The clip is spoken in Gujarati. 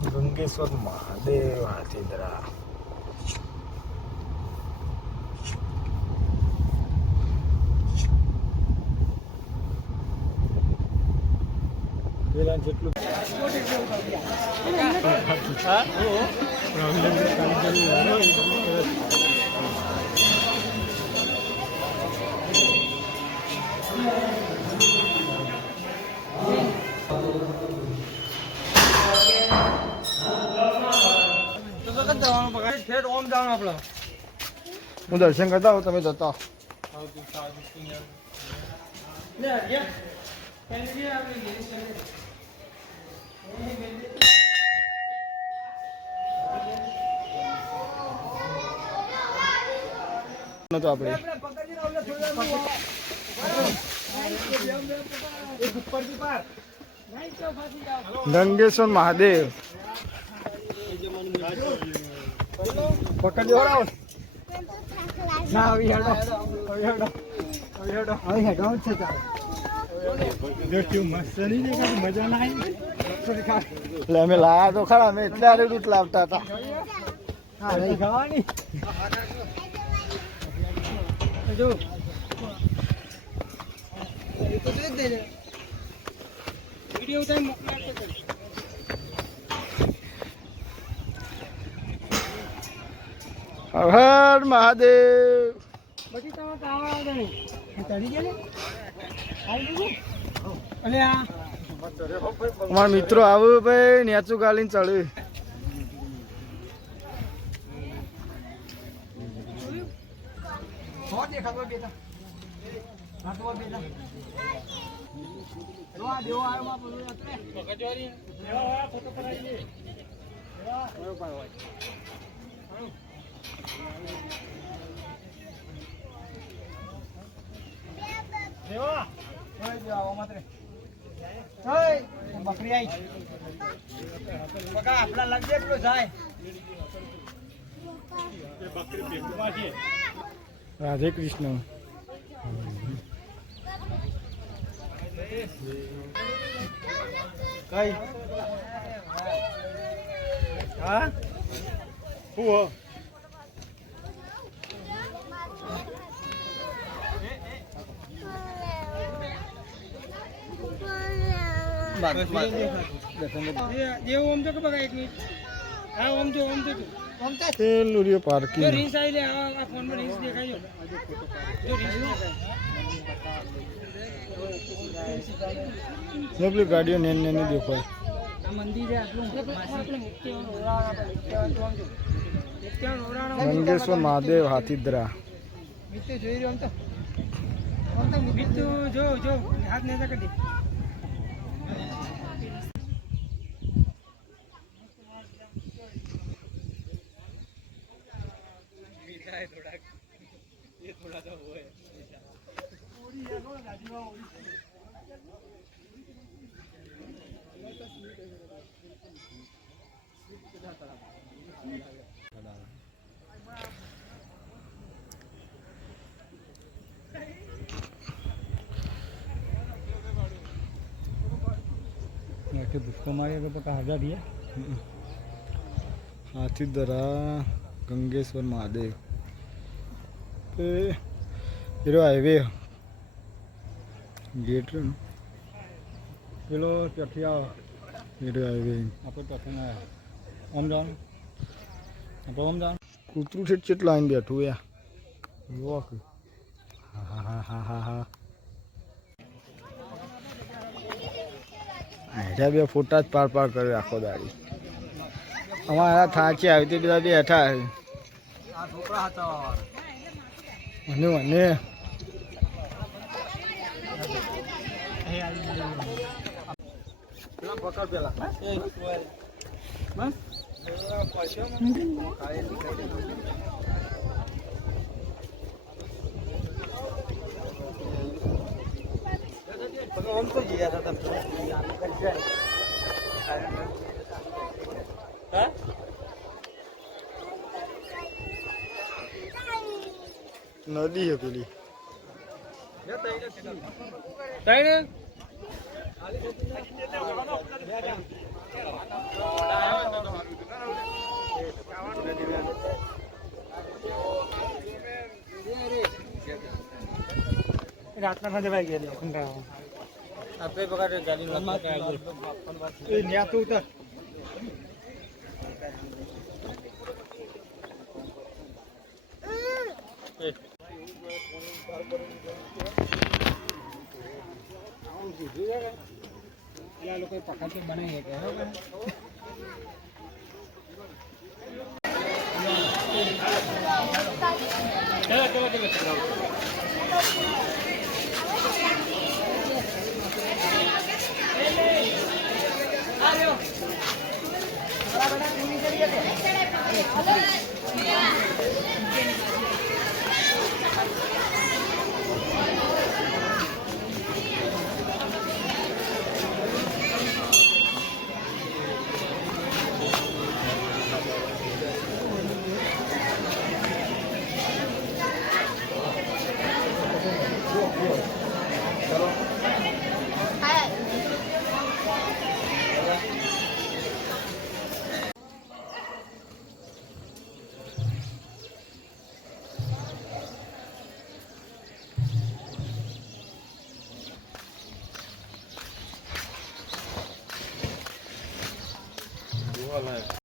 ગંગેશ્વર મહાદેવ પેલા જેટલું હું દર્શન કરતા હોઉં તમે જતા નતો આપણે. ગંગેશ્વર મહાદેવ. પકડી વળાવો ના આવી હેડો. આવી હેડો. આવી હેડો. આવી હેડો છે તારે. દેખ્યું મસ્ત નહીં દેખાતું? મજા ના આવી? એટલે અમે લાયા તો ખરા અમે એટલે આરે રૂટ લાવતા હતા. હા નહીં ખાવાની. જો. વીડિયો ઉતારી મોકલાતો હર મહાદેવ. પછી તમે અમારા મિત્રો આવું ભાઈ નેચું ગાલીને ચડ્યું. હો બેટા. હા બેટા. જો આ દેવો આવ્યો બકરી આવી બકા આપણા લાગજે એટલો થાય રાધે કૃષ્ણ. કઈ? હા? હું દેવું આમ તો કે બગા એક મિનિટ હા આમ જો આમ તો આમ તો પેલું રહ્યો જો પાર્કિંગ. રીલ્સ આવી લે આ ફોનમાં રીલ્સ દેખાય જો. રીલ્સ પેલી ગાડીઓ નેન નેની દેખાય. ગંગેશ્વર મહાદેવ હાથીદ્રા? મિત્તે જોઈ રહ્યો આમ તો. આમ તો મિત્તુ જો જો હાથ નેતા કરી દે આખે ભૂસકો માર્યા તો પતા હજાર દિયા હાથીદરા ગંગેશ્વર મહાદેવ પેલો હાઈવે ગેટ પેલો ત્યાંથી આવે પેલો હાઈવે આપણે ત્યાંથી ના આમ જવાનું આપણે આમ જવાનું કૂતરું છે ચેટલા આવીને બેઠું યા હા હા હા હા હા હેઠા બે ફોટા જ પાર પાર કર્યો આખો દાડી. અમારા થાચી આવી હતી, બધા બેઠા મને મને પકડ પેલા आमचं जी आता नदी आहे पेली काय ना रात्ना मध्ये पाहिजे गेले ગયા કંટાળો ગાડી એ ન્યા તો ઉતર. લોકો પકડ બનાવી કે Thank you.